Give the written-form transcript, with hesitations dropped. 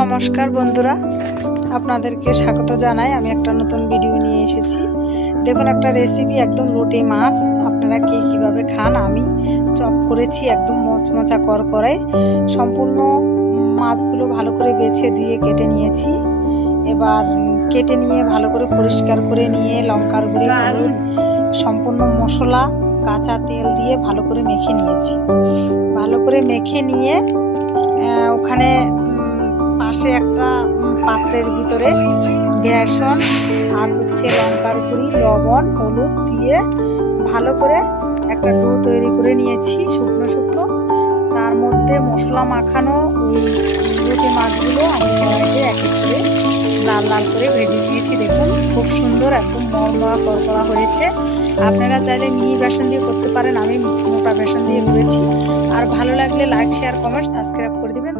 নমস্কার বন্ধুরা, আপনাদেরকে স্বাগত জানাই। আমি একটা নতুন ভিডিও নিয়ে এসেছি। দেখুন, একটা রেসিপি, একদম লোটে মাছ। আপনারা কে কীভাবে খান, আমি চপ করেছি একদম মচমচা করকরায়। সম্পূর্ণ মাছগুলো ভালো করে বেছে ধুয়ে কেটে নিয়েছি। এবার কেটে নিয়ে ভালো করে পরিষ্কার করে নিয়ে লঙ্কার গুঁড়ি, হলুদ, সম্পূর্ণ মশলা, কাঁচা তেল দিয়ে ভালো করে মেখে নিয়েছি। ভালো করে মেখে নিয়ে ওখানে পাশে একটা পাত্রের ভিতরে বেসন আর লঙ্কার গুঁড়ি, লবণ, হলুদ দিয়ে ভালো করে একটা ডো তৈরি করে নিয়েছি শুকনো শুকনো। তার মধ্যে মশলা মাখানো ওই রুটি মাছগুলো আমি কড়াইতে এক এক করে লাল লাল করে ভেজে নিয়েছি। দেখুন, খুব সুন্দর একদম মরমরা করকরা হয়েছে। আপনারা চাইলে মিহি বেসন দিয়ে করতে পারেন, আমি মোটা বেসন দিয়ে করেছি। আর ভালো লাগলে লাইক, শেয়ার, কমেন্ট, সাবস্ক্রাইব করে দিবেন।